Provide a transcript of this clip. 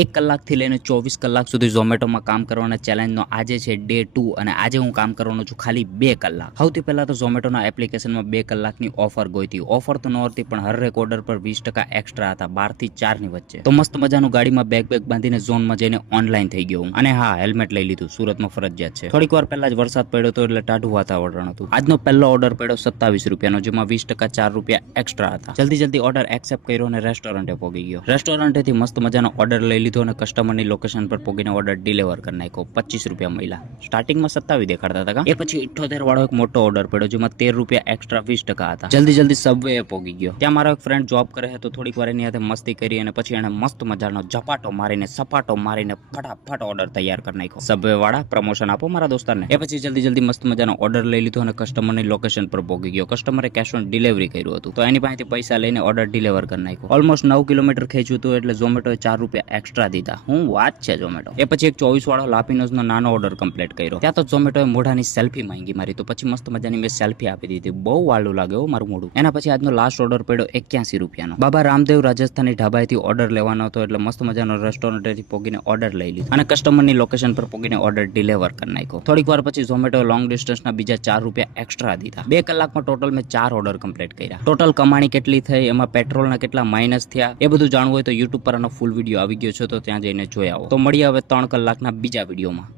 1 કલાકથી લઈને 24 કલાક સુધી ઝોમેટોમાં કામ કરવાના ચેલેન્જનો આજે છે ડે 2 અને આજે હું કામ કરવાનો છું ખાલી 2 કલાક. સૌથી પહેલા તો ઝોમેટોના એપ્લિકેશનમાં 2 કલાકની ઓફર ગોઈતી. ઓફર તો નહોતી પણ હર એક ઓર્ડર પર 20% એક્સ્ટ્રા હતા 12 થી 4 ની વચ્ચે. તો મસ્ત મજાનું ગાડીમાં બેગ બાંધીને ઝોનમાં જઈને ઓનલાઈન થઈ ગયો હું. અને હા, હેલ્મેટ લઈ લીધું, સુરતમાં ફરજિયાત છે. થોડીક વાર પહેલા જ વરસાદ પડ્યો હતો એટલે ટાઢું વાતાવરણ હતું. આજનો પહેલો ઓર્ડર પડ્યો 27 રૂપિયાનો, જેમાં 20% 4 રૂપિયા એક્સ્ટ્રા હતા. જલ્દી ઓર્ડર એક્સેપ્ટ કર્યો અને રેસ્ટોરન્ટે પહોંચી ગયો. રેસ્ટોરન્ટેથી મસ્ત મજાનો ઓર્ડર લઈ લીધો અને કસ્ટમરની લોકેશન પર પહોંચીને ઓર્ડર ડિલિવર કરી નાખ્યો. 25 રૂપિયા મળ્યા. સ્ટાર્ટિંગમાં 27 દેખાડતા હતા. એ પછી 78 વાળો એક મોટો ઓર્ડર પડ્યો, જેમાં 13 રૂપિયા એક્સ્ટ્રા 20% હતા. જલ્દી સબવે પહોંચી ગયો. ત્યાં મારો એક ફ્રેન્ડ જોબ કરે છે, તો થોડીક વાર એની સાથે મસ્તી કરી અને પછી એને મસ્ત મજાનો સપાટો મારીને ફટાફટ ઓર્ડર તૈયાર કરી નાખ્યો. સબવે વાળા પ્રમોશન આપો મારા દોસ્તારને. એ પછી જલ્દી મસ્ત મજાનો ઓર્ડર લઈ લીધો અને કસ્ટમરની લોકેશન પર પહોંચી ગયો. કસ્ટમરે કેશ ઓન ડિલિવરી કર્યું હતું, તો એની પાસેથી પૈસા લઈને ઓર્ડર ડિલિવર કરી નાખ્યો. ઓલમોસ્ટ 9 કિલોમીટર ખેંચ્યું હતું, એટલે ઝોમેટોએ 4 રૂપિયા એક્સ્ટ્રા દીધા. હું વાત છે ઝોમેટો. એ પછી એક 24 વાળો લાપીનોઝનો નાનો ઓર્ડર કમ્પ્લીટ કર્યો. ત્યાં તો ઝોમેટોએ મોઢાની સેલ્ફી માંગી મારી, તો પછી મસ્ત મજાની મેં સેલ્ફી આપી દીધી. બહુ વાળું લાગે હો મારું મોઢું. એના પછી આજનો લાસ્ટ ઓર્ડર પડ્યો 81 રૂપિયાનો. બાબા રામદેવ રાજસ્થાની ઢાબાએથી ઓર્ડર લેવાનો હતો, એટલે મસ્ત મજાનો રેસ્ટોરન્ટેથી પહોંચીને ઓર્ડર લઈ લીધો અને કસ્ટમરની લોકેશન પર પહોંચીને ઓર્ડર ડિલિવર કરી નાખ્યો. થોડીક વાર પછી ઝોમેટોએ લોંગ ડિસ્ટન્સના બીજા 4 રૂપિયા એક્સ્ટ્રા દીધા. 2 કલાકમાં ટોટલ મેં 4 ઓર્ડર કમ્પ્લીટ કર્યા. ટોટલ કમાણી કેટલી થઈ, એમાં પેટ્રોલના કેટલા માઇનસ થયા, એ બધું જાણવું હોય તો યુટ્યુબ પર આનો ફૂલ વિડીયો આવી ગયો છે, તો ત્યાં જઈને જોઈ આવો. તો મળીએ હવે 3 કલાકના બીજા વિડીયોમાં.